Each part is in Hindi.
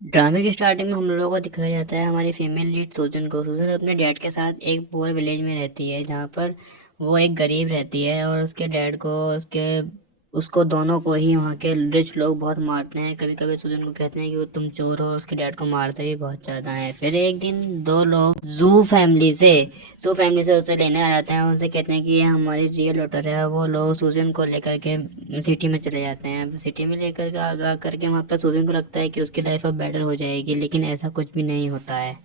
ड्रामे की स्टार्टिंग में हम लोगों को दिखाया जाता है हमारी फीमेल लीड सूजन को। सूजन अपने डैड के साथ एक पुअर विलेज में रहती है, जहाँ पर वो एक गरीब रहती है और उसके डैड को उसके उसको दोनों को ही वहाँ के रिच लोग बहुत मारते हैं। कभी कभी सूजन को कहते हैं कि वो तुम चोर हो, और उसके डैड को मारते भी बहुत ज़्यादा हैं। फिर एक दिन दो लोग जू फैमिली से उसे लेने आ जाते हैं। उनसे कहते हैं कि ये हमारी रियल डॉटर है। वो लोग सूजन को लेकर के सिटी में चले जाते हैं। सिटी में लेकर के आगा करके वहाँ पर सूजन को लगता है कि उसकी लाइफ अब बेटर हो जाएगी, लेकिन ऐसा कुछ भी नहीं होता है।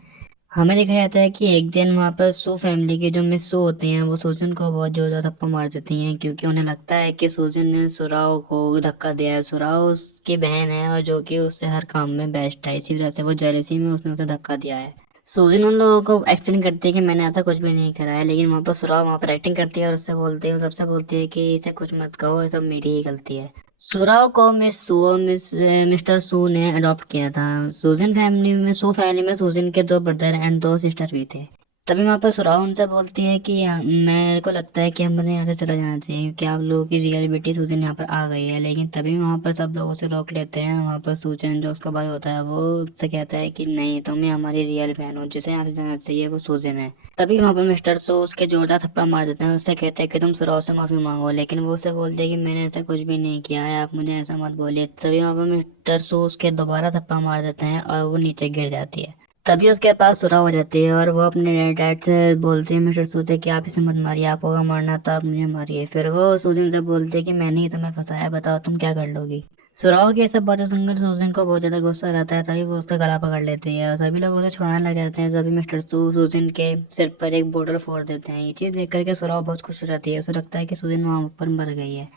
हमें दिखाया जाता है कि एक दिन वहाँ पर सू फैमिली की जो मिस सू होती हैं वो सूजन को बहुत जोरदार थप्पड़ मार देती हैं, क्योंकि उन्हें लगता है कि सूजन ने सुराव को धक्का दिया है। सुराव उसकी बहन है और जो कि उससे हर काम में बेस्ट है, इसी वजह से वो जेलसी में उसने उसे धक्का दिया है। सूजन उन लोगों को एक्सप्लेन करती है कि मैंने ऐसा कुछ भी नहीं करा है, लेकिन वहाँ पर सुराव वहाँ पर एक्टिंग करती है और उससे बोलती है, सबसे बोलती है कि इसे कुछ मत कहो, ये सब मेरी ही गलती है। सुराव को मिस्टर सू ने अडॉप्ट किया था। सू फैमिली में सूजन के दो ब्रदर एंड दो सिस्टर भी थे। तभी वहाँ पर सुराव उनसे बोलती है कि मेरे को लगता है कि हमें यहाँ से चला जाना चाहिए, क्योंकि आप लोगों की रियल बेटी सूजन यहाँ पर आ गई है। लेकिन तभी वहाँ पर सब लोग उसे रोक लेते हैं। वहाँ पर सूजन जो उसका भाई होता है वो उससे कहता है कि नहीं, तुम ही हमारी रियल बहन हो, जिसे यहाँ से जाना चाहिए वो सूजन है। तभी वहाँ पर मिस्टर सो उसके जोरदार थप्पड़ मार देते हैं। उससे कहते हैं कि तुम सुराव से माफी मांगो, लेकिन वो उसे बोलते हैं कि मैंने ऐसा कुछ भी नहीं किया है, आप मुझे ऐसा मत बोलिए। तभी वहाँ पर मिस्टर सो उसके दोबारा थप्पड़ मार देते हैं और वो नीचे गिर जाती है। तभी उसके पास सुराग हो जाती है और वो अपने डैड से बोलती है मिस्टर सू से कि आप इसे मत मारिए, आपको अगर मारना तो आप मुझे मारिए। फिर वो सूजन से बोलती है कि मैंने ही तुम्हें फंसाया, बताओ तुम क्या कर लोगी। सुराग की ये सब बातें सुनकर सूजन को बहुत ज्यादा गुस्सा रहता है। तभी वो उसका गला पकड़ लेती है और सभी लोग उसे छुड़ाने लग जाते हैं। तभी मिस्टर सू सूजन के सिर पर एक बोतल फोड़ देते हैं। ये चीज देख करके सुराग बहुत खुश हो जाती है। उसे लगता है कि सूजन वहां पर मर गई है।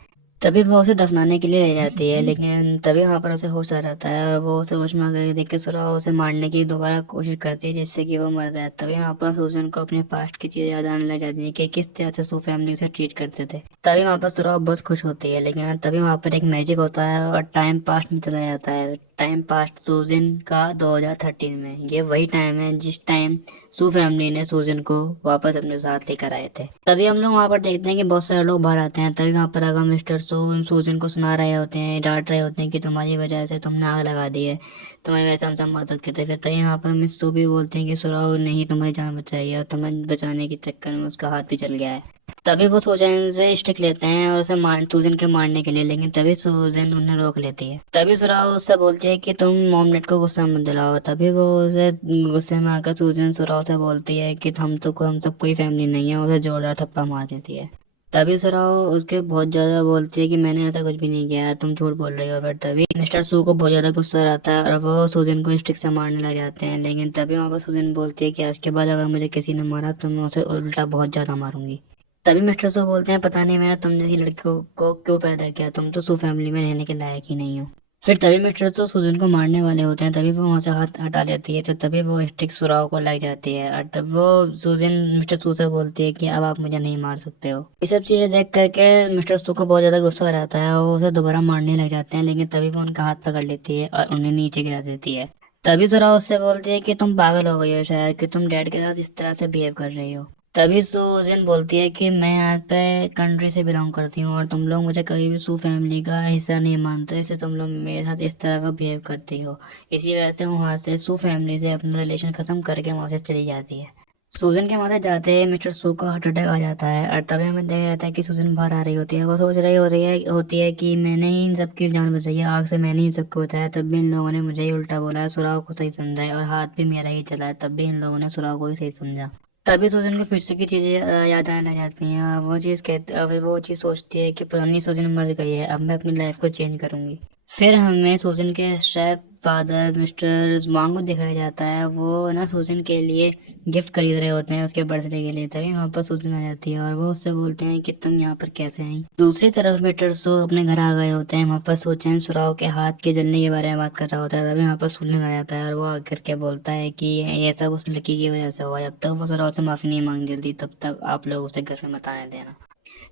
तभी वो उसे दफनाने के लिए ले जाती है, लेकिन तभी वहां पर उसे होश आ जाता है और वो उसे होश में आकर देख के सुरा उसे मारने की दोबारा कोशिश करती है, जिससे कि वो मर जाए। तभी वहां पर सूजन को अपने पास्ट की चीजें याद आने लग जाती है कि किस तरह से सू फैमिली उसे ट्रीट करते थे। तभी वहां पर सुरा बहुत खुश होती है, लेकिन तभी वहां पर एक मैजिक होता है और टाइम पास्ट में चला जाता है। टाइम पास्ट सूजन का 2013 में। ये वही टाइम है जिस टाइम सू फैमिली ने सूजन को वापस अपने साथ लेकर आए थे। तभी हम लोग वहां पर देखते हैं कि बहुत सारे लोग बाहर आते हैं। तभी वहां पर आगा मिस्टर सूजन को सुना रहे होते हैं, डांट रहे होते हैं कि तुम्हारी वजह से तुमने आग लगा दी है, तुम्हें वैसे हम सब मर सकते थे। फिर तभी वहां पर मिस सू भी बोलते हैं कि सुराग ने ही तुम्हारी जान बचाई है और तुम्हें बचाने के चक्कर में उसका हाथ भी चल गया है। तभी वो सूजन से स्टिक लेते हैं और उसे सूजन के मारने के लिए, लेकिन तभी सूजन उन्हें रोक लेती है। तभी सुराग उससे बोलती है कि तुम मॉमलेट को गुस्सा मत दिलाओ। तभी वो उसे गुस्से में आकर सूजन सुराग से बोलती है कि हम सब कोई फैमिली नहीं है। उसे जोरदार थप्पड़ मार देती है। तभी सुराग उसके बहुत ज्यादा बोलती है कि मैंने ऐसा कुछ भी नहीं किया है, तुम झूठ बोल रही हो। फिर तभी मिस्टर सू को बहुत ज्यादा गुस्सा आता है और वो सूजन को स्टिक से मारने लग जाते हैं। लेकिन तभी वहाँ पर सूजन बोलती है कि आज के बाद अगर मुझे किसी ने मारा तो मैं उसे उल्टा बहुत ज्यादा मारूंगी। तभी मिस्टर सो बोलते हैं, पता नहीं मैंने तुम जैसी लड़कियों को क्यों पैदा किया, तुम तो सू फैमिली में रहने के लायक ही नहीं हो। फिर तभी मिस्टर सो सूजन को मारने वाले होते हैं। तभी वो वहां से हाथ हटा लेती है, तो तभी वो स्टिक सुराव को लग जाती है और तब वो सूजन मिस्टर सू से बोलती है कि अब आप मुझे नहीं मार सकते हो। ये सब चीजें देख करके मिस्टर सू को बहुत ज्यादा गुस्सा रहता है और वो उसे दोबारा मारने लग जाते हैं, लेकिन तभी वो उनका हाथ पकड़ लेती है और उन्हें नीचे गिरा देती है। तभी सुराव उससे बोलती है कि तुम पागल हो गई हो शायद, कि तुम डैड के साथ इस तरह से बिहेव कर रही हो। तभी सुजैन बोलती है कि मैं यहाँ पे कंट्री से बिलोंग करती हूँ और तुम लोग मुझे कभी भी सू फैमिली का हिस्सा नहीं मानते, इसलिए तुम लोग मेरे साथ इस तरह का बिहेव करती हो। इसी वजह से वो वहाँ से सू फैमिली से अपना रिलेशन खत्म करके वहाँ से चली जाती है। सूजन के वहाँ से जाते ही मिस्टर सू का हार्ट अटैक आ जाता है और तभी हमें देखा जाता है कि सूजन बाहर आ रही होती है। वो सोच रही होती है कि मैंने ही इन सबकी जान बचाई है, आग से मैंने ही सबको बचाया, तब भी इन लोगों ने मुझे ही उल्टा बोला है, सुराग को सही समझा है और हाथ भी मेरा ही चला है, तब भी इन लोगों ने सुराग को ही सही समझा। तभी सूजन को फ्यूचर की चीजें याद आने लग जाती हैं और वो चीज सोचती है कि पुरानी सूजन मर गई है, अब मैं अपनी लाइफ को चेंज करूंगी। फिर हमें सूजन के स्टेप फादर मिस्टर वांग को दिखाया जाता है। वो ना सूजन के लिए गिफ्ट खरीद रहे होते हैं उसके बर्थडे के लिए। तभी वहाँ पर सूजन आ जाती है और वो उससे बोलते हैं कि तुम यहाँ पर कैसे आई। दूसरी तरफ मिस्टर सो अपने घर आ गए होते हैं। वहाँ पर सूजन सुराव के हाथ के जलने के बारे में बात कर रहा होता है। तभी वहाँ पर सूजन आ जाता है और वो आकर के बोलता है कि ये सब उस लड़की की वजह से हुआ, जब तक वो सुराव से माफी नहीं मांग जल्दी तब तक आप लोग उसे घर में मत आने देना।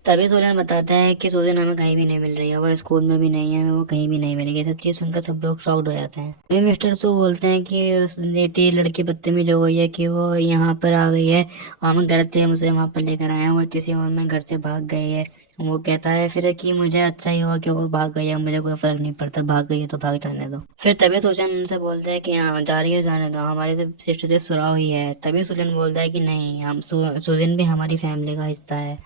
तभी सूजन बताता है कि सूजन हमें कहीं भी नहीं मिल रही है, वो स्कूल में भी नहीं है, हमें वो कहीं भी नहीं मिलेगी। ये सब चीज सुनकर सब लोग शॉक्ड हो जाते हैं। फिर मिस्टर सू बोलते हैं कि नीति लड़की बदतमीज हो गई है कि वो यहाँ पर आ गई है और हम गलत थे, हम उसे वहाँ पर लेकर आए हैं, वो किसी और में घर से भाग गई है वो कहता है फिर कि मुझे अच्छा ही हुआ कि वो भाग गई है, मुझे कोई फर्क नहीं पड़ता, भाग गई है तो भाग जाने दो। फिर तभी सुजन उनसे बोलता है कि हाँ जा रही है जाने दो, हमारी तो सिस्टर से सुराग ही है। तभी सुजन बोलता है कि नहीं, हम सुजन भी हमारी फैमिली का हिस्सा है।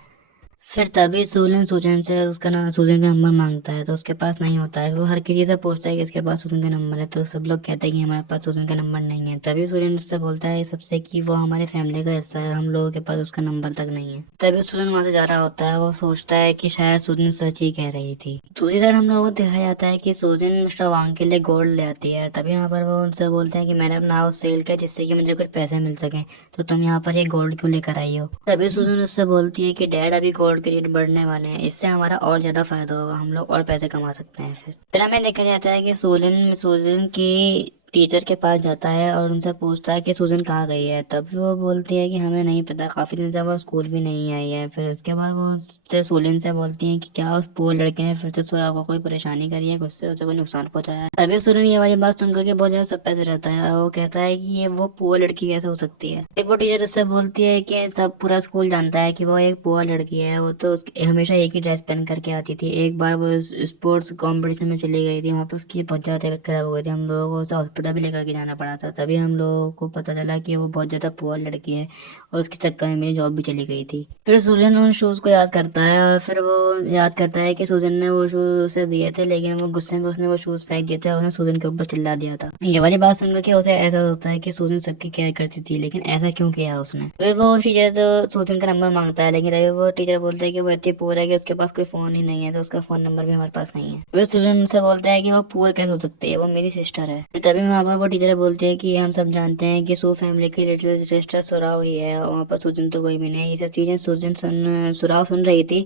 फिर तभी सूजन सूजन से उसका ना सूजन का नंबर मांगता है, तो उसके पास नहीं होता है। वो हर किसी से पूछता है कि इसके पास सूजन का नंबर है, तो सब लोग कहते हैं कि हमारे पास सूजन का नंबर नहीं है। तभी सूजन उससे बोलता है सबसे कि वो हमारे फैमिली का हिस्सा है, हम लोगों के पास उसका नंबर तक नहीं है। तभी सूजन वहां से जा रहा होता है, वो सोचता है कि शायद सूजन सच ही कह रही थी। दूसरी साइड हम लोगों को दिखाया जाता है कि सूजन मिस्टर वांग के लिए गोल्ड ले आती है। तभी यहाँ पर वो उनसे बोलते हैं कि मैंने अपना हाउस सेल किया जिससे कि मुझे कुछ पैसे मिल सके, तो तुम यहाँ पर ये गोल्ड क्यों लेकर आई हो। तभी सुजन उससे बोलती है कि डैड अभी गोल्ड के रेट बढ़ने वाले हैं, इससे हमारा और ज्यादा फायदा होगा, हम लोग और पैसे कमा सकते हैं। फिर हमें देखा जाता है कि सोलन सुजन की टीचर के पास जाता है और उनसे पूछता है कि सुजन कहाँ गई है। तब वो बोलती है कि हमें नहीं पता, काफी दिन से वो स्कूल भी नहीं आई है। फिर उसके बाद वो उससे सोलन से बोलती है कि क्या उस पोर लड़के ने फिर से सोया को कोई परेशानी करी है, उससे उसे कोई नुकसान पहुंचाया है। तभी सोलन ये वाली बात सुनकर के बहुत ज्यादा सरप्राइज हो रहता है और वो कहता है कि ये वो पुअर लड़की कैसे हो सकती है। एक वो टीचर उससे बोलती है कि सब पूरा स्कूल जानता है कि वो एक पुअर लड़की है, वो तो हमेशा एक ही ड्रेस पहन करके आती थी। एक बार वो स्पोर्ट्स कंपटीशन में चली गई थी, वहाँ पे उसकी बहुत ज्यादा तबीयत खराब हो गई थी, हम लोगों को उसे हॉस्पिटल भी लेकर के जाना पड़ा था। तभी हम लोगों को पता चला कि वो बहुत ज्यादा पुअर लड़की है और उसके चक्कर में मेरी जॉब भी चली गई थी। फिर सूजन उन शूज को याद करता है और फिर वो याद करता है कि सूजन ने वो शूज उसे दिए थे, लेकिन वो गुस्से में उसने वो शूज फेंक दिए थे और उसने सूजन के ऊपर चिल्ला दिया था। ये वाली बात सुनकर के उसे ऐसा होता है कि सूजन सबकी केयर करती थी, लेकिन ऐसा क्यों किया उसने। फिर वो टीचर से सूजन का नंबर मांगता है, लेकिन तभी वो टीचर बोलते हैं कि वो इतनी पुअर है कि उसके पास कोई फोन ही नहीं है, तो उसका फोन नंबर भी हमारे पास नहीं है। फिर सूजन उनसे बोलता है कि वो पुअर कैसे हो सकती है, वो मेरी सिस्टर है। फिर तभी वहाँ पर वो टीचर बोलती है कि हम सब जानते हैं कि सू फैमिली की लिटिल सिस्टर सुराव ही है, और वहाँ पर सूजन तो कोई भी नहीं है। ये सब चीजें सूजन सुराव सुन रही थी,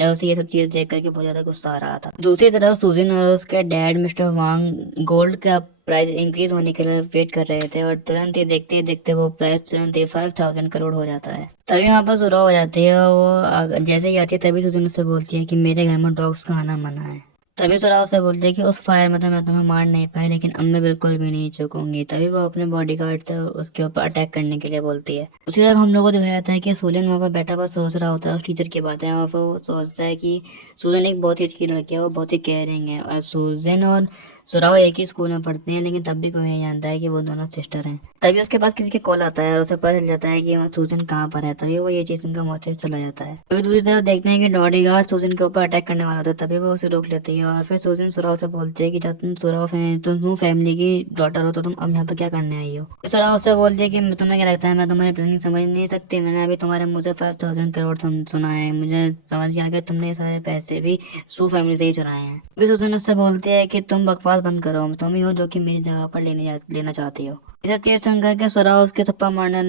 और उसे ये सब चीजें देख करके बहुत ज्यादा गुस्सा आ रहा था। दूसरी तरफ सूजन और उसके डैड मिस्टर वांग गोल्ड का प्राइस इंक्रीज होने के लिए वेट कर रहे थे, और तुरंत ही देखते ही देखते वो प्राइस तुरंत ही 5,000 करोड़ हो जाता है। तभी वहाँ पर सुराव हो जाती है, और वो जैसे ही आती है तभी सूजन उससे बोलती है कि मेरे घर में डॉग्स का आना मना है। तभी सुराव से बोलती है कि उस फायर में तो मैं तुम्हें मार नहीं पाई, लेकिन अब मैं बिल्कुल भी नहीं चूकूंगी। तभी वो अपने बॉडीगार्ड से उसके ऊपर अटैक करने के लिए बोलती है। उसी तरफ हम लोगों को दिखाया जाता है कि सोलन वहाँ पर बैठा हुआ सोच रहा होता है उस टीचर की बातें, और फिर वो सोचता है कि सूजन एक बहुत ही अच्छी लड़की है, वो बहुत ही केयरिंग है, और सूजन और सुराव एक ही स्कूल में पढ़ते हैं, लेकिन तब भी कोई नहीं जानता है कि वो दोनों सिस्टर हैं। तभी उसके पास किसी का कॉल आता है और उसे पता चल जाता है कि सूजन कहाँ पर है। तभी वो ये चीज उनका मैसेज चला जाता है। तभी दूसरी तरफ देखते हैं कि बॉडीगार्ड सूजन के ऊपर अटैक करने वाला होता है, तभी वो उसे रोक लेती है। और फिर सूजन सुराव से बोलती है कि जब तुम फैमिली की डॉटर हो, तो तुम अब यहाँ पर क्या करने आई हो। सुराव उससे बोलती है कि तुम्हें क्या लगता है मैं तुम्हारी प्लानिंग समझ नहीं सकती, मैंने अभी तुम्हारे मुंह से 5,000 करोड़ सुना है, मुझे समझ गया कि तुमने ये सारे पैसे भी सू फैमिली से ही चुराए हैं। फिर सूजन उससे बोलती है कि तुम बकवास बंद करो, तुम ही हो जो कि मेरी जगह पर लेना चाहती हो। ये सब चीजें सुनकर के सुराव उसके थप्पड़ मारने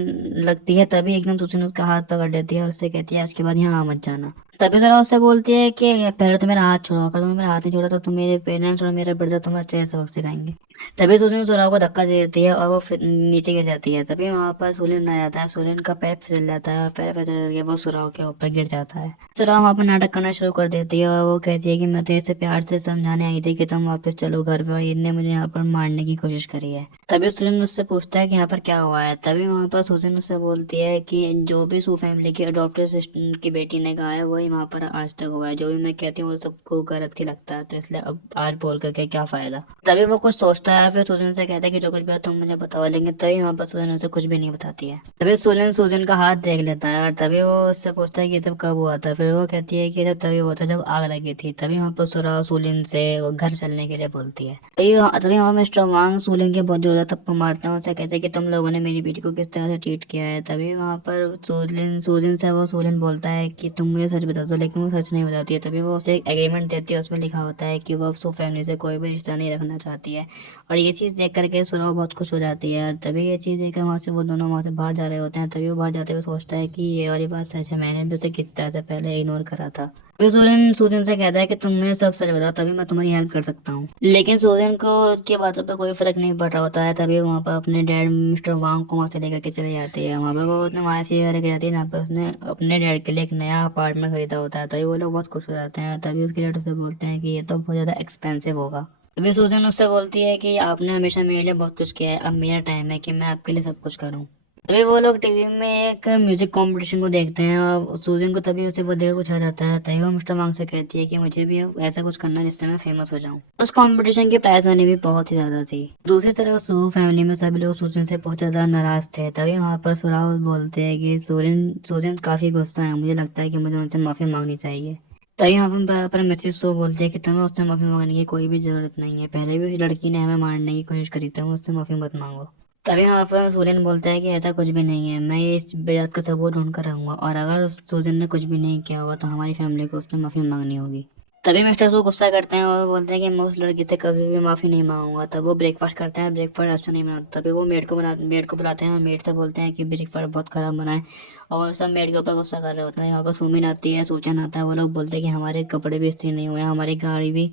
लगती है। तभी एकदम सूजन उसका हाथ पकड़ लेती है और उससे कहती है इसके बाद यहाँ आ मत जाना। तभी सुराव उससे बोलती है कि पहले तो मेरा हाथ छोड़ो, अगर तुमने मेरा हाथ नहीं छोड़ा तो तुम मेरे पेरेंट्स और मेरे ब्रदर तुम्हें अच्छे से सबक सिखाएंगे। तभी सूजन सुराव को धक्का दे देती है और वो फिर नीचे गिर जाती है। तभी वहां पर सोलन आ जाता है, सोलन का पैर फिसल जाता है और पैर फिसल करके वो सुराव के ऊपर गिर जाता है। सुराव वहां पर नाटक करना शुरू कर देती है और वो कहती है कि मैं तो इसे प्यार से समझाने आई थी कि तुम वापस चलो घर पे, और इनने मुझे यहाँ पर मारने की कोशिश करी है। तभी सुजन मुझसे पूछता है कि यहाँ पर क्या हुआ है। तभी वहाँ पर सुजन उससे बोलती है कि जो भी सू फैमिली की अडॉप्टेड सिस्टर की बेटी ने कहा है वही वहाँ पर आज तक हुआ है, जो भी मैं कहती हूँ वो सबको गलत ही लगता है, तो इसलिए अब आज बोल करके क्या फायदा। तभी वो कुछ सोचता है, फिर सुजन से कहता है कि जो कुछ भी है तुम मुझे बताओ, लेकिन तभी वहाँ पर सुजन उसे कुछ भी नहीं बताती है। तभी सुजन सुजन का हाथ देख लेता है और तभी वो उससे पूछता है कि ये सब कब हुआ था। फिर वो कहती है कि ये सब तभी हुआ था जब आग लगी थी। तभी वहाँ पर सुरा सुलिन से वो घर चलने के लिए बोलती है। तभी वहाँ मिस्टर वांग सूलिंग के बहुत जोर थप्पड़ मारते हैं, उससे कहते हैं कि तुम लोगों ने मेरी बेटी को किस तरह से ट्रीट किया है। तभी वहाँ पर सूजिन से वो सूलिन बोलता है कि तुम मुझे सच बता दो, लेकिन वो सच नहीं बताती है। तभी वो उसे एक एग्रीमेंट देती है, उसमें लिखा होता है कि वो अब सू फैमिली से कोई भी रिश्ता नहीं रखना चाहती है। और ये चीज़ देख करके सुराव बहुत खुश हो जाती है, और तभी ये चीज़ देखकर वहाँ से वो दोनों वहाँ से बाहर जा रहे होते हैं। तभी वो बाहर जाते हुए सोचता है कि ये वाली बात सच है, मैंने भी उसे किस तरह से पहले इग्नोर करा था। फिर सूजन सूजन से कहता है कि तुम मुझे सब सच बताओ, तभी मैं तुम्हारी हेल्प कर सकता हूँ। लेकिन सूजन को उसकी बातों पे कोई फर्क नहीं पड़ रहा होता है। तभी वहाँ पर अपने डैड मिस्टर वांग को वहाँ से लेकर के चले जाते हैं। वहाँ पे वो उसने वहाँ से लेकर जाती है, जहाँ पे उसने अपने डैड के लिए एक नया अपार्टमेंट खरीदा होता है। तभी वो लोग बहुत खुश हो जाते हैं। तभी उसके डैड से बोलते हैं कि ये तो बहुत ज़्यादा एक्सपेंसिव होगा। तभी सूजन उससे बोलती है कि आपने हमेशा मेरे लिए बहुत कुछ किया है, अब मेरा टाइम है कि मैं आपके लिए सब कुछ करूँ। तभी वो लोग टीवी में एक म्यूजिक कंपटीशन को देखते हैं और सूजन को तभी उसे वो देखकर कुछ आ जाता है। तभी वो मिस्टर मांग से कहती है कि मुझे भी अब ऐसा कुछ करना है जिससे मैं फेमस हो जाऊं। उस कंपटीशन की प्राइस मनी भी बहुत ही ज्यादा थी। दूसरी तरफ सू फैमिली में सभी लोग सूजन से बहुत ज्यादा नाराज थे। तभी वहां पर सुराव बोलते हैं कि सूजन सूजन काफी गुस्सा है, मुझे लगता है कि मुझे उनसे माफी मांगनी चाहिए। तभी वहां पर मिसेस सो बोलते हैं कि तुम्हें उससे माफी मांगने की कोई भी जरूरत नहीं है, पहले भी उस लड़की ने हमें मारने की कोशिश करी, तुम उससे माफी मत मांगो। तभी वहाँ पर सूजन बोलता है कि ऐसा कुछ भी नहीं है, मैं ये इस बात का सबूत ढूंढ कर रहूंगा और अगर उस सूजन ने कुछ भी नहीं किया होगा तो हमारी फैमिली को उससे माफी मांगनी होगी। तभी मिस्टर सो गुस्सा करते हैं और बोलते हैं कि मैं उस लड़की से कभी भी माफी नहीं मांगूंगा। तब वो ब्रेकफास्ट करते हैं, ब्रेकफास्ट अच्छा नहीं बनाते। तभी वो मेड को बुलाते हैं और मेड से बोलते हैं कि ब्रेकफास्ट बहुत खराब बना है और सब मेड के ऊपर गुस्सा कर रहे होते हैं। यहाँ पर सुमिन आती है, सूचन आता है, वो लोग बोलते हैं कि हमारे कपड़े भी इस्त्री नहीं हुए हैं, हमारी गाड़ी भी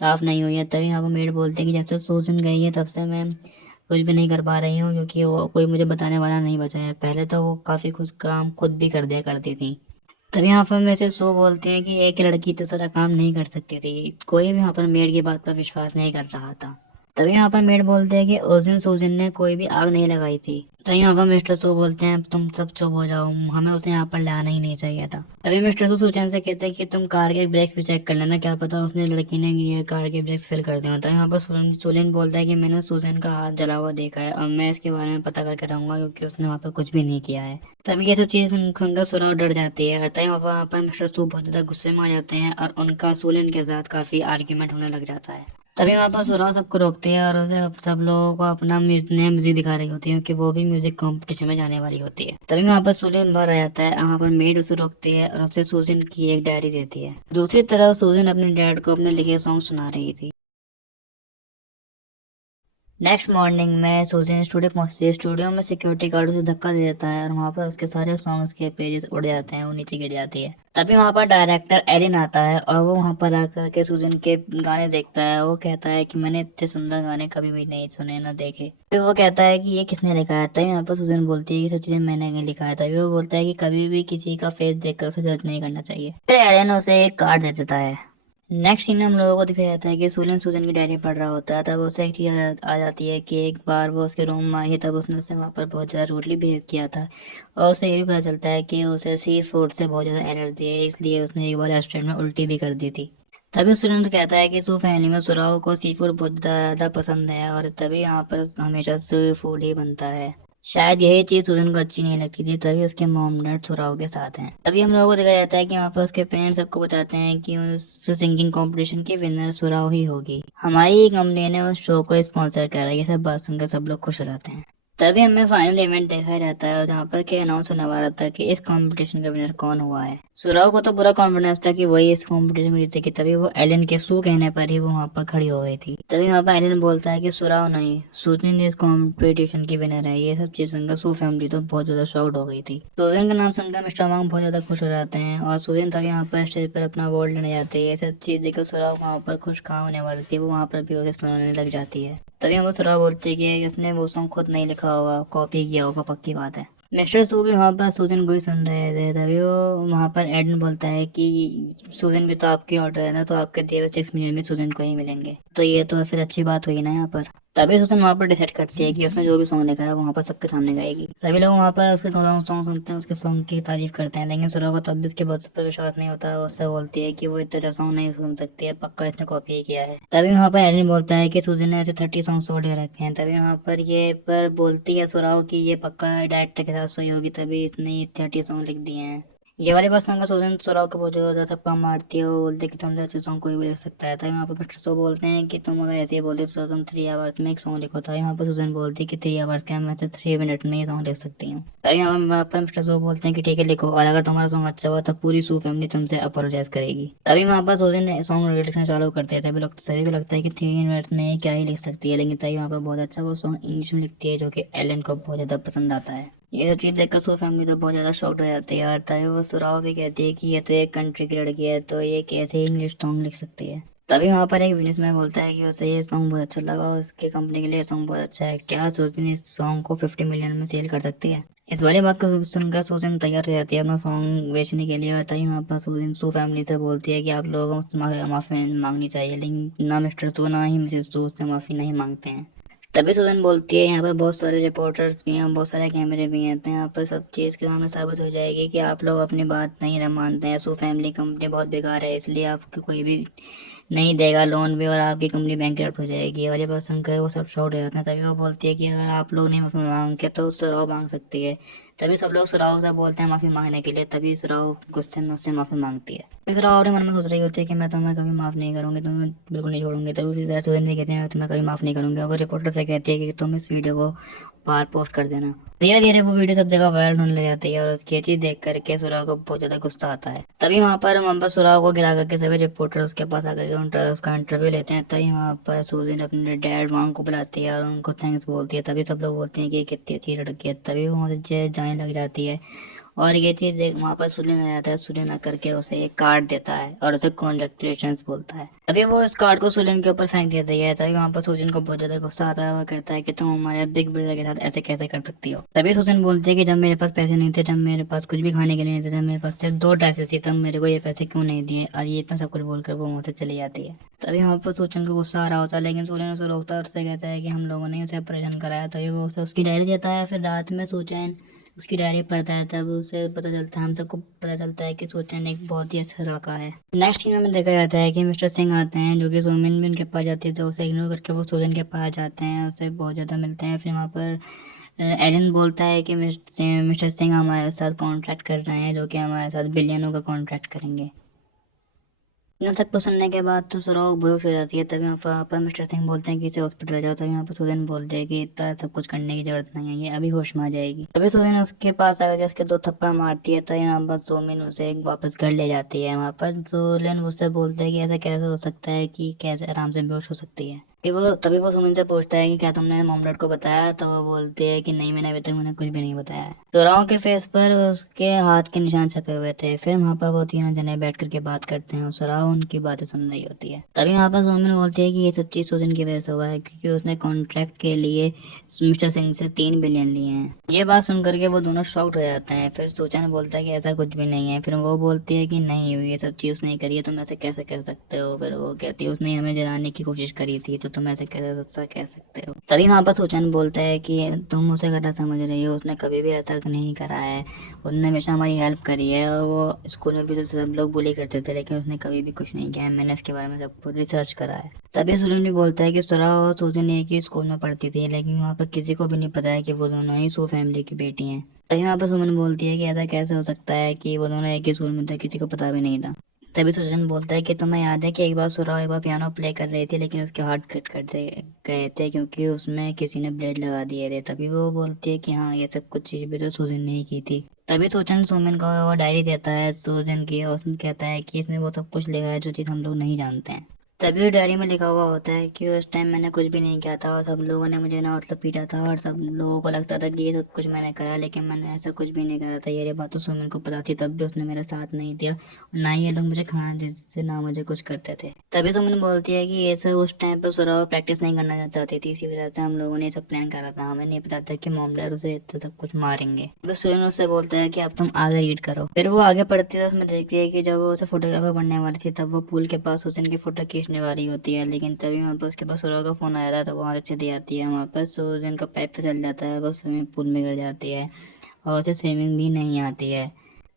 साफ नहीं हुई है। तभी यहाँ पर मेड बोलते हैं कि जब से सूजन गई है तब से मैं कुछ भी नहीं कर पा रही हूँ क्योंकि वो कोई मुझे बताने वाला नहीं बचा है। पहले तो वो काफ़ी कुछ काम खुद भी कर दिया करती थी। तभी यहाँ पर में से सो बोलते हैं कि एक लड़की तो सारा काम नहीं कर सकती थी। कोई भी यहाँ पर मेड की बात पर विश्वास नहीं कर रहा था। तभी यहाँ पर मेड बोलते हैं कि उस दिन सूजन ने कोई भी आग नहीं लगाई थी। तभी यहाँ पर मिस्टर सो बोलते हैं तुम सब चुप हो जाओ, हमें उसे यहाँ पर लाना ही नहीं चाहिए था। तभी मिस्टर सो सूजन से कहते हैं कि तुम कार के ब्रेक्स भी चेक कर लेना, क्या पता उसने लड़की ने ये कार के ब्रेक्स फेल कर दिए हों। तभी यहाँ पर सोलिन बोलता है कि मैंने सूजन का हाथ जला हुआ देखा है और मैं इसके बारे में पता करके रहूंगा क्योंकि उसने वहाँ पर कुछ भी नहीं किया है। तभी ये सब चीजें सुनकर सुराव डर जाती है। तभी वहाँ पर मिस्टर सू बहुत ज्यादा गुस्से में आ जाते हैं और उनका सोलिन के साथ काफी आर्ग्यूमेंट होने लग जाता है। तभी वहाँ पर सुराव सबको रोकती है और उसे सब लोगों को अपना नया म्यूजिक दिखा रही होती है कि वो भी म्यूजिक कंपटीशन में जाने वाली होती है। तभी वहाँ पर सुलिन बाहर आ जाता है, वहाँ पर मेड उसे रोकती है और उसे सूजन की एक डायरी देती है। दूसरी तरफ सूजन अपने डैड को अपने लिखे सॉन्ग सुना रही थी। नेक्स्ट मॉर्निंग में सूजन स्टूडियो पहुंचती है। स्टूडियो में सिक्योरिटी गार्ड उसे धक्का दे देता है और वहाँ पर उसके सारे सॉन्ग्स के पेजेस उड़ जाते हैं, वो नीचे गिर जाती है। तभी वहाँ पर डायरेक्टर एलिन आता है और वो वहाँ पर आकर के सूजन के गाने देखता है। वो कहता है कि मैंने इतने सुंदर गाने कभी भी नहीं सुने ना देखे। फिर वो कहता है कि ये किसने लिखा है। तभी यहाँ पर सूजन बोलती है कि सब चीजें मैंने नहीं लिखा है। तभी वो बोलता है कि कभी भी किसी का फेस देखकर उसे जज नहीं करना चाहिए। फिर एलिन उसे एक कार्ड दे देता है। नेक्स्ट सीन में हम लोगों को दिखाया जाता है कि सूलन सूजन की डायरी पढ़ रहा होता है। तब उसे एक चीज आ जाती है कि एक बार वो उसके रूम में आई है, तब उसने उससे वहाँ पर बहुत ज़्यादा रूडली बिहेव किया था और उसे ये भी पता चलता है कि उसे सी फूड से बहुत ज़्यादा एलर्जी है, इसलिए उसने एक बार रेस्टोरेंट में उल्टी भी कर दी थी। तभी सूरन कहता है कि सू फैमिली में सुराव को सी फूड बहुत ज़्यादा पसंद है और तभी यहाँ पर हमेशा सी फूड ही बनता है। शायद यही चीज सुजन को अच्छी नहीं लगती थी, तभी उसके मॉम डैड सुराव के साथ हैं। तभी हम लोगों को देखा जाता है कि वहाँ पर उसके पेरेंट्स सबको बताते हैं कि उस सिंगिंग कंपटीशन की विनर सुराव ही होगी। हमारी कंपनी ने उस शो को स्पॉन्सर करा। ये सब बात सुनकर सब लोग खुश हो जाते हैं। तभी हमें फाइनल इवेंट देखा जाता है जहाँ पर के अनाउंस होने वाला था कि इस कंपटीशन का विनर कौन हुआ है। सुराव को तो पूरा कॉन्फिडेंस था कि वही इस कंपटीशन में जीतेगी। तभी वो एलन के सू कहने पर ही वो वहाँ पर खड़ी हो गई थी। तभी वहाँ पर एलन बोलता है कि सुराव नहीं, सूजन इस कंपटीशन की विनर है। ये सब चीज सुनकर सू फैमिली तो बहुत ज्यादा शॉक्ड हो गई थी। सूजन का नाम सुनकर मिस्टर वांग बहुत ज्यादा खुश हो जाते हैं और सूजन तभी यहाँ पर स्टेज पर अपना अवार्ड लेने जाते हैं। ये सब चीज देखकर सुराव वहाँ पर खुश कहाँ होने वाली थी, वो वहाँ पर भी उसे सुनाने लग जाती है। तभी हम सुराव बोलते हैं कि इसने वो सॉन्ग खुद नहीं लिखा होगा, कॉपी किया होगा, पक्की बात है। मिस्टर सू भी वहाँ पर सूजन को ही सुन रहे थे। तभी वो वहाँ पर एडन बोलता है कि सूजन भी तो आपकी ऑर्डर है ना, तो आपके दिए हुए 6 मिलियन में सूजन को ही मिलेंगे। तो ये तो फिर अच्छी बात हुई ना यहाँ पर। तभी सूजन वहाँ पर डिसाइड करती है कि उसने जो भी सॉन्ग लिखा है वहाँ पर सबके सामने गाएगी। सभी लोग वहाँ पर उसके सॉन्ग सुनते हैं, उसके सॉन्ग की तारीफ करते हैं, लेकिन सुरा को तब भी उसके बहुत पर विश्वास नहीं होता। उससे बोलती है कि वो इतना अच्छा सॉन्ग नहीं सुन सकती है, पक्का इसने कॉपी ही किया है। तभी वहाँ पर एडन बोलता है कि सूजन ने ऐसे 30 सॉन्ग छोड़ रखे हैं। तभी वहाँ पर ये पर बोलती है सुराव कि ये पक्का डायरेक्टर के साथ सोई होगी, तभी इसने ये 30 सॉन्ग लिख दिए हैं। ये वाली बात सुनकर सूजन सुराव को बहुत ज्यादा थप्पा मारती है। वो बोलते हैं कि तुम जैसे सॉन्ग कोई भी लिख सकता है। तभी वहाँ पर मिस्टर सो बोलते हैं कि तुम अगर ऐसे ही बोले तो तुम 3 आवर्स में एक सॉन्ग लिखो। तभी वहाँ पर सूजन बोलती है कि 3 आवर्स क्या, मैं तो 3 मिनट में ये सॉन्ग लिख सकती हूँ। तभी वहाँ पर मिस्टर सो बोलते हैं कि ठीक है लिखो, और अगर तुम्हारा सॉन्ग अच्छा हुआ तो पूरी सू फैमिली तुमसे अपोलोजाइज करेगी। तभी वहाँ पर सूजन सॉन्ग लिखना चालू करते हैं। तभी लोग सभी को लगता है कि 3 मिनट में क्या ही लिख सकती है, लेकिन तभी वहाँ पर बहुत अच्छा वो सॉन्ग इंग्लिश में लिखती है जो कि एलन को बहुत ज्यादा पसंद आता है। ये सब चीज देखकर सो फैमिली तो बहुत ज्यादा शॉक्ड हो जाती है और तभी वो सुराव भी कहती है कि ये तो एक कंट्री की लड़की है, तो ये कैसे इंग्लिश सॉन्ग लिख सकती है। तभी वहाँ पर एक बिजनेसमैन बोलता है कि उसे ये सॉन्ग बहुत अच्छा लगा, उसकी कंपनी के लिए सॉन्ग बहुत अच्छा है, क्या सोचती है इस सॉन्ग को 50 मिलियन में सेल कर सकती है। इस वाली बात को सुनकर सूजन तैयार हो जाती है अपना सॉन्ग बेचने के लिए। और तभी वहाँ पर सूजन सू फैमिली से बोलती है कि आप लोगों को माफी मांगनी चाहिए, लेकिन ना मिस्टर सू ना ही मिसेस सू उससे माफी नहीं मांगते हैं। तभी सुजन बोलती है यहाँ पर बहुत सारे रिपोर्टर्स भी हैं, बहुत सारे कैमरे भी हैं, तो यहाँ पर सब चीज़ के सामने साबित हो जाएगी कि आप लोग अपनी बात नहीं ना मानते हैं। सो फैमिली कंपनी बहुत बेकार है, इसलिए आपको कोई भी नहीं देगा लोन भी, और आपकी कंपनी बैंकरप्ट हो जाएगी। और ये बात सुनकर वो सब शॉक्ड हो जाते हैं। तभी वो बोलती है कि अगर आप लोग नहीं माफ़ी मांगते तो सुराव मांग सकती है। तभी सब लोग सुराव से बोलते हैं माफ़ी मांगने के लिए। तभी सुराव गुस्से में उससे माफ़ी मांगती है। फिर सुराव अपने मन में सोच रही होती है कि मैं तुम्हें कभी माफ़ नहीं करूँगी, तुम्हें बिल्कुल नहीं छोड़ूंगी। तभी उसी तरह सुजन भी कहते हैं मैं तुम्हें कभी माफ़ नहीं करूँगी। और वो रिपोर्टर से कहती है कि तुम इस वीडियो को बाहर पोस्ट कर देना। धीरे धीरे वो वीडियो सब जगह वायरल होने लग जाती है और उसकी ये चीज देख करके सुराग को बहुत ज्यादा गुस्सा आता है। तभी वहाँ पर सुराग को गिरा करके सभी रिपोर्टर उसके पास आकर उसका इंटरव्यू लेते हैं। तभी वहाँ पर सूजन अपने डैड मांग को बुलाती है और उनको थैंक्स बोलती है। तभी सब लोग बोलते हैं कि ये कितनी अच्छी लड़की है। तभी वो वहाँ से जाने लग जाती है और ये चीज एक वहाँ पर सुलेन आ जाता है। सुलेन आकर के उसे एक कार्ड देता है और उसे कॉन्ग्रेचुलेशंस बोलता है। तभी वो इस कार्ड को सुलेन के ऊपर फेंक देता है। तभी वहाँ पर सुजन को बहुत ज्यादा गुस्सा आता है। वो कहता है कि तुम हमारे बिग ब्रदर के साथ ऐसे कैसे कर सकती हो। तभी सुजन बोलती है कि जब मेरे पास पैसे नहीं थे, जब मेरे पास कुछ भी खाने के लिए नहीं थे, जब मेरे पास सिर्फ 2 ड्रेसेस थी, तब मेरे को ये पैसे क्यों नहीं दिए। और ये इतना सब कुछ बोलकर वो वहाँ से चली जाती है। तभी वहाँ पर सुजन को गुस्सा आ रहा होता है, लेकिन सुजन उसे रोकता है और उससे कहता है कि हम लोगों ने उसे परेशान कराया। तभी वो उसे उसकी डायरी देता है। फिर रात में सुजन उसकी डायरी पढ़ता है। तब उसे पता चलता है, हम सबको पता चलता है कि सोचन एक बहुत ही अच्छा लड़का है। नेक्स्ट सीन में देखा जाता है कि मिस्टर सिंह आते हैं, जो कि सोमिन भी उनके पास जाती है, तो उसे इग्नोर करके वो सोजन के पास जाते हैं, उससे बहुत ज़्यादा मिलते हैं। फिर वहाँ पर एलन बोलता है कि मिस्टर सिंह हमारे साथ कॉन्ट्रैक्ट कर रहे हैं, जो कि हमारे साथ बिलियनों का कॉन्ट्रैक्ट करेंगे। इन सबको सुनने के बाद तो सुराग बेहोश हो जाती है। तभी वहाँ पर मिस्टर सिंह बोलते हैं कि इसे हॉस्पिटल ले जाओ। तभी यहाँ पर सुजन बोलते हैं कि इतना सब कुछ करने की जरूरत नहीं है, ये अभी होश में आ जाएगी। तभी सुजन उसके पास आकर उसके 2 थप्पड़ मारती है। तभी यहाँ पर सोमिन उसे वापस घर ले जाती है। वहाँ पर सोलन उससे बोलते हैं कि ऐसा कैसे हो सकता है कि कैसे आराम से बेहोश हो सकती है। तभी वो सुमिन से पूछता है कि क्या तुमने मॉम डैड को बताया। तो वो बोलते हैं कि नहीं, मैंने अभी तक उन्हें कुछ भी नहीं बताया है। तो राव के फेस पर उसके हाथ के निशान छपे हुए थे। फिर वहाँ पर वो तीनों जने बैठ करके बात करते हैं और सुराव उनकी बातें सुन रही होती है। तभी वहाँ पर सोमिन बोलती है कि ये सब चीज सुजन की वजह से हुआ है, क्योंकि उसने कॉन्ट्रैक्ट के लिए मिस्टर सिंह से 3 बिलियन लिए हैं। ये बात सुन करके वो दोनों शॉक्ड हो जाते हैं। फिर सोचन बोलता है कि ऐसा कुछ भी नहीं है। फिर वो बोलती है कि नहीं, ये सब चीज उसने करी है, तुम ऐसे कैसे कह सकते हो। फिर वो कहती है उसने हमें जलाने की कोशिश करी थी, तो तुम ऐसे कैसे सच्चा कह सकते हो। तभी वहाँ पर सोचन बोलता है कि तुम उसे गलत समझ रही हो, उसने कभी भी ऐसा नहीं करा है। उसने हमेशा हमारी हेल्प करी है, और वो स्कूल में भी तो सब लोग बुली करते थे, लेकिन उसने कभी भी कुछ नहीं किया है। मैंने इसके बारे में सब कुछ रिसर्च करा है। तभी सुजन भी बोलता है कि सुरा और सुजन एक ही स्कूल में पढ़ती थी, लेकिन वहाँ पर किसी को भी नहीं पता है कि वो दोनों ही सो फैमिली की बेटी हैं। तभी वहाँ पर सुमन बोलती है कि ऐसा कैसे हो सकता है कि वो दोनों एक ही स्कूल में थे, किसी को पता भी नहीं था। तभी सुजन बोलता है कि तुम्हें याद है कि एक बार सुरा एक बार पियानो प्ले कर रही थी, लेकिन उसके हाथ कट कर दे गए थे क्योंकि उसमें किसी ने ब्लेड लगा दिए थे। तभी वो बोलती है कि हाँ, ये सब कुछ चीज़ भी तो सुजन ने ही की थी। तभी सोचन सुमन को वो डायरी देता है सुजन की, और उसमें कहता है कि इसमें वो सब कुछ लिखा है जो चीज़ हम लोग नहीं जानते हैं। तभी उस डायरी में लिखा हुआ होता है कि उस टाइम मैंने कुछ भी नहीं किया था, और सब लोगों ने मुझे ना मतलब पीटा था, और सब लोगों को लगता था कि ये सब कुछ मैंने करा, लेकिन मैंने ऐसा कुछ भी नहीं करा था। ये बात तो सुमन को पता थी, तब भी उसने मेरा साथ नहीं दिया, और ना ही ये लोग मुझे खाना देते थे, ना मुझे कुछ करते थे। तभी सुमन बोलती है कि ये सब उस टाइम पर सुरा प्रैक्टिस नहीं करना चाहती थी, इसी वजह से हम लोगों ने ये सब प्लान करा था। हमें नहीं पता था कि मॉम डैड उसे इतना सब कुछ मारेंगे। बस सुमन उससे बोलता है कि अब तुम आगे रीड करो। फिर वो आगे पढ़ती है, उसमें देखती है कि जब वो उसे फोटोग्राफर बनने वाली थी, तब वो पूल के पास सुजन की फोटो खींचने वाली होती है। लेकिन तभी वहाँ पर उसके पास सुरा का फोन आया था, तो वहाँ से चली आती है। वहाँ पर सुजन का पैर फिसल जाता है, वो स्विमिंग पूल में गिर जाती है, और उसे स्विमिंग भी नहीं आती है।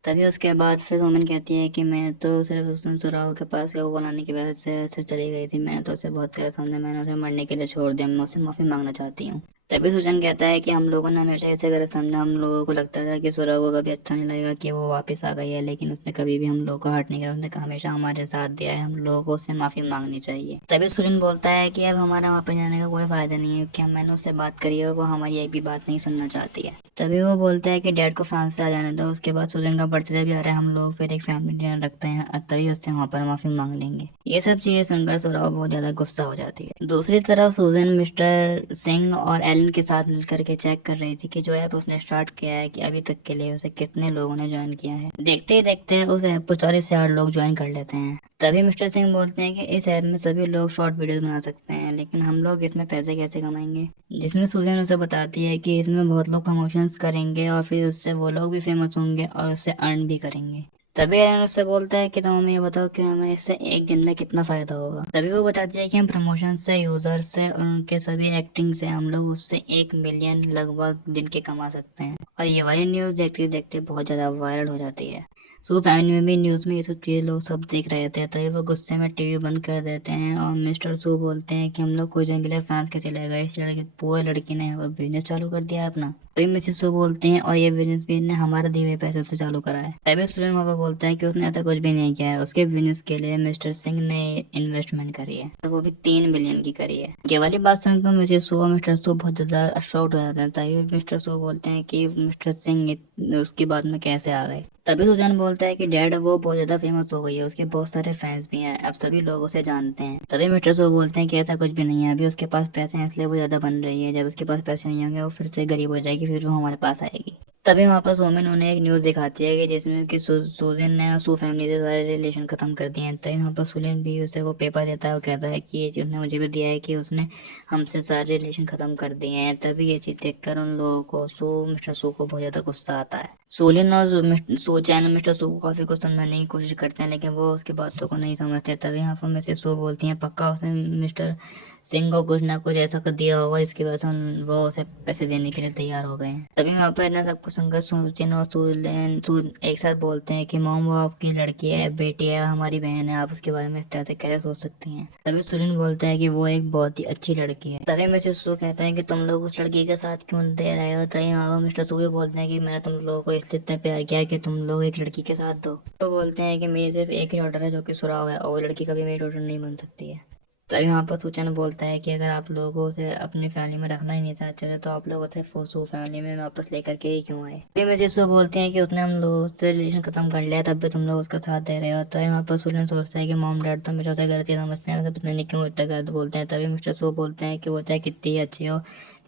तभी उसके बाद फिर सोमन कहती है कि मैं तो सिर्फ उस दिन सुराव के पास वो बनाने की वजह से ऐसे चली गई थी। मैं तो उसे बहुत गलत समझा, मैंने उसे मरने के लिए छोड़ दिया, मैं उससे माफ़ी मांगना चाहती हूँ। तभी सुजन कहता है कि हम लोगों ने हमेशा इसे गलत समझा, हम लोगों को लगता था कि सुराव को कभी अच्छा नहीं लगेगा कि वो वापस आ गई है, लेकिन उसने कभी भी हम लोगों को हर्ट नहीं करा, उसने हमेशा हमारे साथ दिया है, हम लोगों को उससे माफ़ी मांगनी चाहिए। तभी सुजन बोलता है कि अब हमारा वापस जाने का कोई फायदा नहीं है, क्योंकि मैंने उससे बात करी है, वो हमारी एक भी बात नहीं सुनना चाहती है। तभी वो बोलता है कि डैड को फ्रांस से आ जाने दो, उसके बाद सुजन का बर्थडे भी आ रहा है, हम लोग फिर एक फैमिली डिनर रखते हैं, और तभी उससे वहाँ पर माफी मांग लेंगे। ये सब चीजें सुनकर सुराव बहुत ज्यादा गुस्सा हो जाती है। दूसरी तरफ सुजन मिस्टर सिंह और एलन के साथ मिलकर के चेक कर रही थी कि जो ऐप उसने स्टार्ट किया है कि अभी तक के लिए उसे कितने लोगों ने ज्वाइन किया है। देखते ही देखते उस ऐप को 40 से 8 लोग ज्वाइन कर लेते हैं। तभी मिस्टर सिंह बोलते हैं कि इस ऐप में सभी लोग शॉर्ट वीडियोस बना सकते हैं, लेकिन हम लोग इसमें पैसे कैसे कमाएंगे। जिसमें सुजन उसे बताती है कि इसमें बहुत लोग प्रमोशंस करेंगे, और फिर उससे वो लोग भी फेमस होंगे और उससे अर्न भी करेंगे। तभी एलन उससे बोलता है कि तुम हमें ये बताओ कि हमें इससे एक दिन में कितना फायदा होगा। तभी वो बताती है कि हम प्रमोशन से, यूजर से और उनके सभी एक्टिंग से हम लोग उससे 1 मिलियन लगभग दिन के कमा सकते हैं। और ये वाली न्यूज देखते देखते बहुत ज्यादा वायरल हो जाती है। सो फैमिली में भी न्यूज में ये सब चीजें लोग सब देख रहे थे, तभी वो गुस्से में टीवी बंद कर देते हैं और मिस्टर सू बोलते हैं कि हम लोग कुछ दिन के लिए फ्रांस के चले गए, इस लड़के पूरे लड़की ने बिजनेस चालू कर दिया अपना। तभी मिसेस सू बोलते हैं और ये बिजनेस भी इसने हमारे दिए हुए पैसे से चालू करा है। तभी स्टूडेंट वहाँ पर बोलता है कि उसने ऐसा कुछ भी नहीं किया है, उसके बिजनेस के लिए मिस्टर सिंह ने इन्वेस्टमेंट करी है और वो भी 3 बिलियन की करी है। ये वाली बात सुनकर मिसेस सू और मिस्टर सू बहुत ज्यादा शॉक्ड हो जाते हैं। तभी मिस्टर सू बोलते हैं कि मिस्टर सिंह उसकी बात में कैसे आ गए। तभी सुजान बोलता है कि डैड वो बहुत ज्यादा फेमस हो गई है, उसके बहुत सारे फैंस भी हैं, अब सभी लोग उसे जानते हैं। तभी मिस्टर सो बोलते हैं कि ऐसा कुछ भी नहीं है, अभी उसके पास पैसे हैं इसलिए वो ज्यादा बन रही है, जब उसके पास पैसे नहीं होंगे वो फिर से गरीब हो जाएगी, फिर वो हमारे पास आएगी। तभी वहाँ पर वोमेन उन्हें एक न्यूज़ दिखाती है कि जिसमें कि सुजैन ने सू फैमिली से सारे रिलेशन खत्म कर दिए हैं। तभी वहाँ पर सुलेन भी उसे वो पेपर देता है, वो कहता है कि ये चीज़ उसने मुझे भी दिया है कि उसने हमसे सारे रिलेशन खत्म कर दिए हैं। तभी ये चीज़ देखकर उन लोगों को मिस्टर सू को बहुत ज़्यादा गुस्सा आता है। सोलिन और सोचैन मिस्टर सू को काफ़ी कुछ समझाने की कोशिश करते हैं, लेकिन वो उसकी बातों को नहीं समझते। तभी यहाँ पर मिसेस सू बोलती हैं पक्का उसने मिस्टर सिंह को कुछ ना कुछ ऐसा कर दिया होगा इसकी वजह से वो उसे पैसे देने के लिए तैयार हो गए हैं। तभी वहाँ पर इतना सब कुछ सुनकर सोचिन और एक साथ बोलते हैं कि मॉम वो आपकी लड़की है, बेटी है, हमारी बहन है, आप उसके बारे में इस तरह से कैसे सोच सकती हैं। तभी सुलिन बोलता है कि वो एक बहुत ही अच्छी लड़की है। तभी मिसेस सू कहते हैं कि तुम लोग उस लड़की के साथ क्यों दे रहे हो। तभी वहाँ पर मिस्टर सू भी बोलते हैं कि मैंने तुम लोगों को इसलिए इतना प्यार किया कि तुम लोग एक लड़की के साथ दो। तो बोलते हैं कि मेरी सिर्फ एक ही डॉटर है जो कि सुराव है, और वो लड़की कभी मेरी डॉटर नहीं बन सकती है। तभी वहाँ पर सूचन बोलता है कि अगर आप लोगों से अपनी फैमिली में रखना ही नहीं था अच्छे से, तो आप लोग उसे फोसू फैमिली में वापस लेकर के ही क्यों आए। फिर मुझे सो बोलते हैं कि उसने हम लोगों से रिलेशन खत्म कर लिया, तब भी तुम लोग उसका साथ दे रहे हो। तभी वहाँ पर सूचन सोचता है कि मॉम डैड तो मेरे उसे गलती समझते हैं, उसे पता नहीं क्यों इतना गलत बोलते हैं। तभी मिस्टर सो बोलते हैं कि वो चाहे कितनी ही अच्छी हो,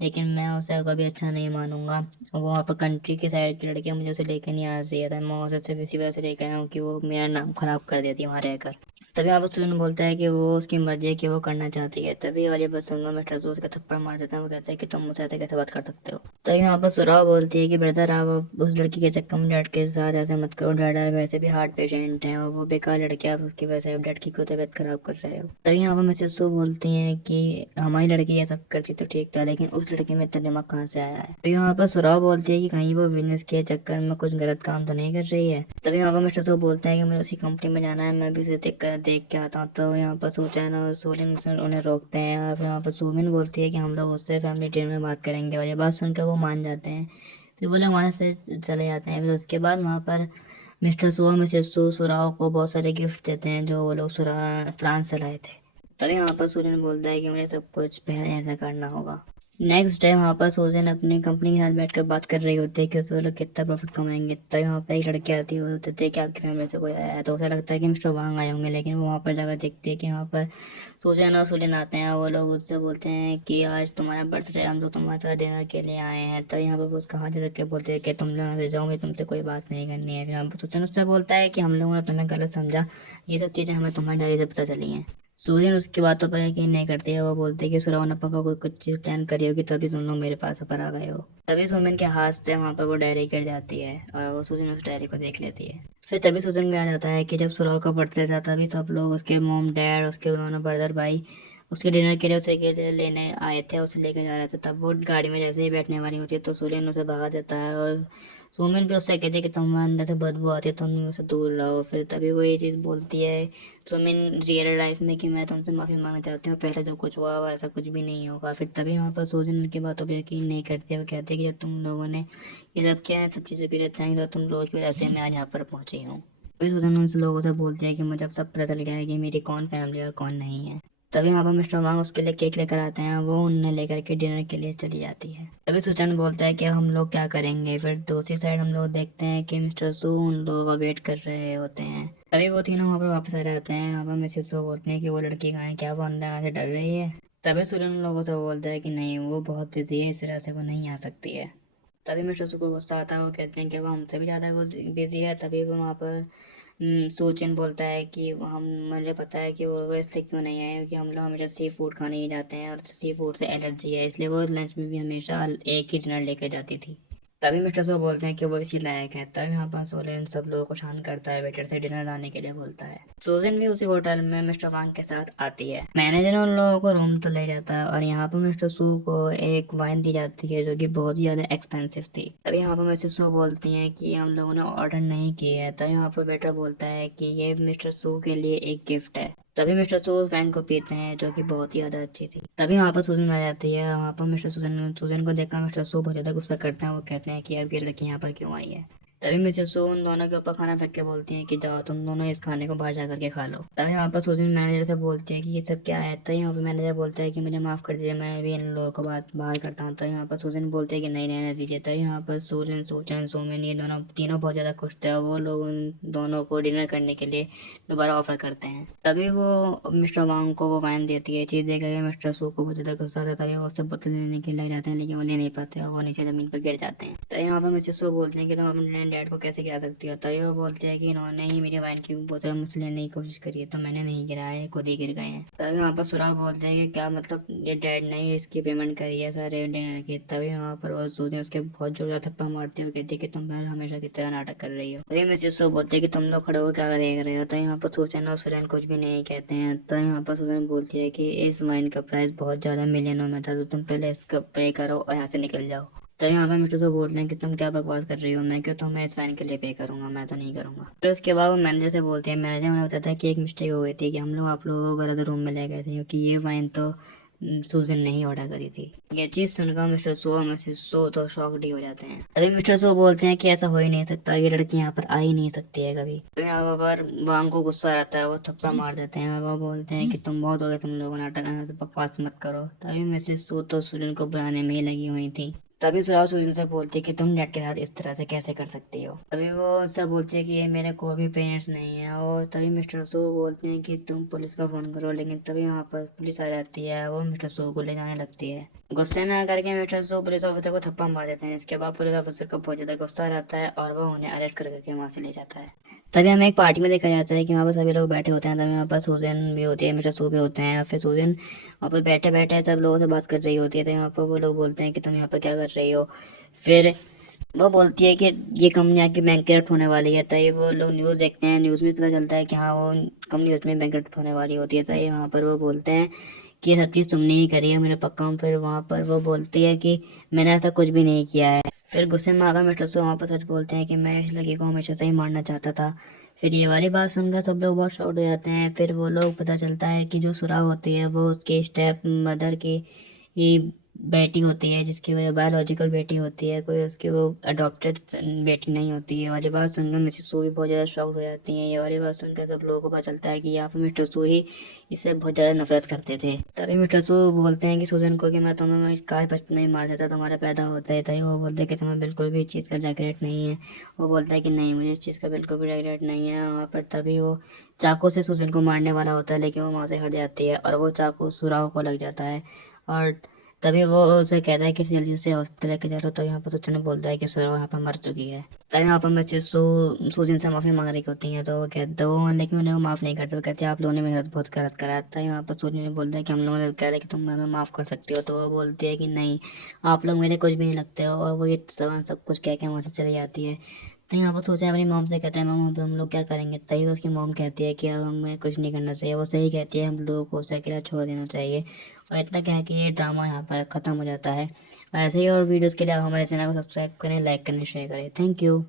लेकिन मैं उसे कभी अच्छा नहीं मानूंगा। और वहाँ पर कंट्री की साइड की लड़कियाँ मुझे उसे लेकर नहीं आना चाहिए था, मैं उसे सिर्फ इसी वजह से लेकर आया हूँ कि वो मेरा नाम खराब कर देती है वहाँ रहकर। तभी आप स्टूडेंट बोलता है कि वो उसकी मर्जी है कि वो करना चाहती है। तभी वाली बच्चों में ट्रजू उसका थप्पड़ मार देता है, वो कहता है कि तुम मुझसे ऐसे कैसे बात कर सकते हो। तभी वहाँ पर सुराव बोलती है कि ब्रदर आप उस लड़की के चक्कर में डैड के साथ ऐसे मत करो, डैड वैसे भी हार्ट पेशेंट है और वो बेकार लड़की है, आप उसकी वजह से डैड की को तबीयत खराब कर रहे हो। तभी यहाँ पर मिसेस सू बोलती हैं कि हमारी लड़की ये सब करती तो ठीक था, लेकिन उस लड़की में इतना दिमाग कहाँ से आया है। तभी वहाँ पर सुराव बोलती है कि कहीं वो बिजनेस के चक्कर में कुछ गलत काम तो नहीं कर रही है। तभी वहाँ पर मिस्टर सू बोलते हैं कि मुझे उसी कंपनी में जाना है, मैं भी उसे देख के आता हूँ। तो यहाँ पर सूचैन और सोलिन उन्हें रोकते हैं और फिर यहाँ पर सुमिन बोलती है कि हम लोग उससे फैमिली डिनर में बात करेंगे, और ये बात सुनकर वो मान जाते हैं। फिर वो लोग वहाँ से चले जाते हैं। फिर उसके बाद वहाँ पर मिस्टर सू और मिसेस सू सुराव को बहुत सारे गिफ्ट देते हैं जो वो लोग फ्रांस से लाए थे। तभी वहाँ पर सूर्यन बोलता है कि मुझे सब कुछ पहले ऐसा करना होगा। नेक्स्ट डे वहाँ पर सुजैन अपनी कंपनी के साथ बैठकर बात कर रही होती है कि उसे वो लोग कितना प्रॉफिट कमाएंगे। तभी वहाँ पर एक लड़की आती है, वो होते कि आपकी फैमिली से कोई आया है, तो उसे लगता है कि मिस्टर वांग आए होंगे, लेकिन वो वहाँ पर जाकर देखती है कि वहाँ पर सुजैन और सुलिन आते हैं। वो लोग उससे बोलते हैं कि आज तुम्हारा बर्थडे, हम लोग तुम्हारे साथ डिनर के लिए आए हैं। तो यहाँ पर वो उसका हाथ रख के बोलते हैं कि तुम लोग यहाँ से जाओ, मुझे तुमसे कोई बात नहीं करनी है। फिर यहाँ पर सुजैन उससे बोलता है कि हम लोगों ने तुम्हें गलत समझा, ये सब चीज़ें हमें तुम्हारी डायरी से पता चली हैं। सूर्यन उसकी बातों पर यकीन नहीं करती है, वो बोलती है कि सुरवन अपा को कोई कुछ चीज़ प्लान करी होगी तभी तुम लोग मेरे पास पर आ गए हो। तभी सुमिन के हाथ से वहाँ पर वो डायरी गिर जाती है और वो सूजन उस डायरी को देख लेती है। फिर तभी सूजन को याद आता है कि जब सुराव का बर्थडे था तभी सब लोग उसके मोम डैड, उसके दोनों ब्रदर भाई उसके डिनर के लिए उसे के लिए लेने आए थे, उसे लेकर जा रहे थे। तब वो गाड़ी में जैसे ही बैठने वाली होती है तो सूर्यन उसे भगा देता है और सुमिन भी उससे कहती है कि तुम अंदर से बदबू आती है, तुम मुझसे दूर रहो। फिर तभी वो ये चीज़ बोलती है सुमिन रियल लाइफ में कि मैं तुमसे माफ़ी मांगना चाहती हूँ, पहले जो कुछ हुआ वैसा कुछ भी नहीं होगा। फिर तभी वहाँ पर सूजन उनकी बातों पर यकीन नहीं करती है, वो कहती है कि जब तुम लोगों ने ये सब क्या है सब चीज़ों के लिए थैंक, तो तुम लोगों की वजह से मैं आज यहाँ पर पहुँची हूँ। फिर सूजन उन लोगों से बोलती है कि मुझे अब सब पता चल गया है कि मेरी कौन फैमिली और कौन नहीं है। तभी वहाँ पर मिस्टर वांग उसके लिए केक लेकर आते हैं, वो उन्हें लेकर के डिनर के लिए चली जाती है। तभी सुचन बोलता है कि हम लोग क्या करेंगे। फिर दूसरी साइड हम लोग देखते हैं कि मिस्टर सू उन लोगों का वेट कर रहे होते हैं। तभी वो तीनों वहाँ पर वापस आ जाते हैं। वहाँ पर मिसेस सू बोलते हैं कि वो लड़की कहाँ है, क्या वो अंदर आने से डर रही है। तभी सूर्य उन लोगों से बोलता है कि नहीं, वो बहुत बिजी है, इस तरह से वो नहीं आ सकती है। तभी मिस्टर सू को गुस्सा आता है, वो कहते हैं कि वो हमसे भी ज़्यादा बिजी है। तभी वो वहाँ पर सोचिन बोलता है कि हम मुझे पता है कि वो इसलिए क्यों नहीं आए, क्योंकि हम लोग हमेशा सी फूड खाने ही जाते हैं और सी फूड से एलर्जी है, इसलिए वो लंच में भी हमेशा एक ही डिनर लेकर जाती थी। तभी मिस्टर सो बोलते हैं कि वो इसी लायक है। तभी यहाँ पर सोलन सब लोगों को शांत करता है, वेटर से डिनर लाने के लिए बोलता है। सूजन भी उसी होटल में मिस्टर वांग के साथ आती है। मैनेजर उन लोगों को रूम तो ले जाता है और यहाँ पर मिस्टर सू को एक वाइन दी जाती है जो कि बहुत ही ज्यादा एक्सपेंसिव थी। तभी यहाँ पर मिस्टर सू बोलती हैं कि हम लोगों ने ऑर्डर नहीं किया है। तभी यहाँ पर वेटर बोलता है कि ये मिस्टर सू के लिए एक गिफ्ट है। तभी मिस्टर सू वाइन को पीते हैं जो कि बहुत ही ज्यादा अच्छी थी। तभी वहाँ पर सूजन आ जाती है। वहाँ पर मिस्टर सूजन सूजन को देखकर मिस्टर सू बहुत ज्यादा गुस्सा करते हैं। वो कहते हैं कि अब ये लड़की यहाँ पर क्यों आई है। तभी मिसेस सू उन दोनों के ऊपर खाना फेंक के बोलती है कि जाओ तुम दोनों इस खाने को बाहर जा करके खा लो। तभी यहाँ पर सूजन मैनेजर से बोलती है कि ये सब क्या है। तभी यहाँ पर मैनेजर बोलता है कि मुझे माफ कर दीजिए, मैं भी इन लोगों को बात बाहर करता हूँ। तभी यहाँ पर सूजन बोलते हैं कि नहीं रहने दीजिए। तभी यहाँ पर सूजन सूजन सोमिन ये दोनों तीनों बहुत ज्यादा खुश थे और वो लोग उन दोनों को डिनर करने के लिए दोबारा ऑफर करते हैं। तभी वो मिस्टर वांग को वो वाइन देती है। चीज देख मिस्टर सू को बहुत ज्यादा गुस्सा आता है। तभी वो उससे बोतल लेने के लिए लग जाते हैं लेकिन वो ले नहीं पाते और वो नीचे जमीन पर गिर जाते हैं। तो यहाँ पर मिसेस सू बोलते हैं कि तुम अपने डैड को कैसे गिरा सकती हो। तभी वो बोलते हैं कि इन्होंने ही मेरी वाइन की बोतल मुझसे लेने की कोशिश करी है, तो मैंने नहीं गिराया है, खुद ही गिर गए हैं। तभी वहाँ पर सुराग बोलते हैं कि क्या मतलब ये डैड ने ही इसकी पेमेंट करी है सारे डिनर की। तभी वहाँ पर वो सूझे उसके बहुत जोर थप्पा मारती हुई कहती है कि तुम हमेशा की तरह नाटक कर रही हो। तभी मिसेस सू बोलते हैं कि तुम लोग खड़े हो क्या देख रहे हो। तो यहाँ पर सूजन और सुरैन कुछ भी नहीं कहते हैं। तो यहाँ पर सुरैन बोलती है कि इस वाइन का प्राइस बहुत ज्यादा मिलियनों में था, तो तुम पहले इसका पे करो और यहाँ से निकल जाओ। तो यहाँ पर मिस्टर से बोलते हैं कि तुम क्या बकवास कर रही हो, मैं क्यों तुम्हें इस फाइन के लिए पे करूंगा, मैं तो नहीं करूंगा। फिर उसके बाद वो मैनेजर से बोलते हैं। मैनेजर उन्हें बताता है कि एक मिस्टेक हो गई थी कि हम लोग आप लोगों को गलत रूम में ले गए थे क्योंकि ये वाइन तो सूजन ने ही ऑर्डर करी थी। ये चीज सुनकर मिस्टर सो और मिसेस सो तो शॉक्ड ही हो जाते हैं। तभी मिस्टर सो बोलते हैं कि ऐसा हो ही नहीं सकता, ये लड़की यहाँ पर आ ही नहीं सकती है कभी। तो यहाँ पर वांग को गुस्सा आता है, वो थप्पड़ मार देते हैं और वो बोलते हैं कि तुम बहुत हो गए, तुम लोगों नाटक यहाँ से बकवास मत करो। तभी मिसेस सो तो सूजन को बुलाने में ही लगी हुई थी। तभी सुराग सूजन से बोलती है कि तुम डैड के साथ इस तरह से कैसे कर सकती हो। तभी वो उससे बोलती है कि ये मेरे कोई भी पेरेंट्स नहीं है। और तभी मिस्टर सो बोलते हैं कि तुम पुलिस को फोन करो, लेकिन तभी वहाँ पर पुलिस आ जाती है, वो मिस्टर सो को ले जाने लगती है। गुस्से में आकर के मिस्टर सो पुलिस ऑफिसर को थप्पड़ मार देते हैं। इसके बाद पुलिस ऑफिसर को बहुत ज्यादा गुस्सा आता है और वो उन्हें अरेस्ट करके वहाँ से ले जाता है। तभी हमें एक पार्टी में देखा जाता है कि वहाँ पर सभी लोग बैठे होते हैं। तभी वहाँ पर सूजन भी होती है, मिस्टर सू भी होते हैं। फिर सूजन वहाँ पर बैठे बैठे सब लोगों से बात कर रही होती है। तो यहाँ पर वो लोग बोलते हैं कि तुम यहाँ पर क्या कर रही हो। फिर वो बोलती है कि ये कंपनी आके बैंकरप्ट होने वाली है। तभी वो लोग न्यूज़ देखते हैं, न्यूज़ में पता चलता है कि हाँ वो कंपनी सच में बैंकरप्ट होने वाली होती है। तभी वहाँ पर वो बोलते हैं कि ये सब चीज़ तुमने ही करी है, मेरे पक्का हूँ। फिर वहाँ पर वो बोलती है कि मैंने ऐसा कुछ भी नहीं किया है। फिर गुस्से में आकर मिस्टर सो वहाँ पर सच बोलते हैं कि मैं इस लड़की को हमेशा से ही मारना चाहता था। फिर ये वाली बात सुनकर सब लोग बहुत शॉक्ड हो जाते हैं। फिर वो लोग पता चलता है कि जो सुराग होती है वो उसके स्टेप मदर की ही बेटी होती है, जिसकी वह बायोलॉजिकल बेटी होती है, कोई उसकी वो अडॉप्टेड बेटी नहीं होती है। वाली बात सुनकर मिसेस सू भी बहुत ज़्यादा शॉक्ड हो जाती हैं। ये वाली बात सुनकर सब लोगों को पता चलता है कि यहाँ पर मिस्टर सू ही इससे बहुत ज़्यादा नफरत करते थे। तभी मिस्टर सू बोलते हैं कि सूजन को कि मैं तुम्हें कार बचपन में ही मार देता तुम्हारा पैदा होता है। तभी वो बोलते हैं कि तुम्हें बिल्कुल भी इस चीज़ का रिग्रेट नहीं है। वो बोलता है कि नहीं, मुझे इस चीज़ का बिल्कुल भी रिग्रेट नहीं है। वहाँ पर तभी वो चाकू से सूजन को मारने वाला होता है, लेकिन वो वहाँ से हट जाती है और वो चाकू सुराग को लग जाता है। और तभी वो उसे कहता है कि जल्दी से हॉस्पिटल लेके चलो। तो यहाँ पर सुचन बोलता है कि सुरभ यहाँ पर मर चुकी है। तभी यहाँ पर बच्चे सूजन से माफी मांग रही होती है। तो वो कहते वो लेकिन उन्हें वो माफ नहीं करते। वो कहते हैं आप लोगों ने मेरे साथ बहुत गलत करा था। यहाँ पर सूजन ने बोलता है कि हम लोगों ने कह रहे कि तुम हमें माफ कर सकती हो। तो वो बोलती है कि नहीं, आप लोग मेरे कुछ भी नहीं लगते हो। और वो ये सब कुछ कह के वहाँ से चली जाती है। तो यहाँ पर सोचा अपनी मॉम से कहता है मॉम अब हम लोग क्या करेंगे। तभी उसकी मॉम कहती है कि अब हमें कुछ नहीं करना चाहिए। वो सही कहती है, हम लोगों को उसे अकेला छोड़ देना चाहिए। और इतना क्या है कि ये ड्रामा यहाँ पर ख़त्म हो जाता है। और ऐसे ही और वीडियोज़ के लिए आप हमारे चैनल को सब्सक्राइब करें, लाइक करें, शेयर करें। Thank you.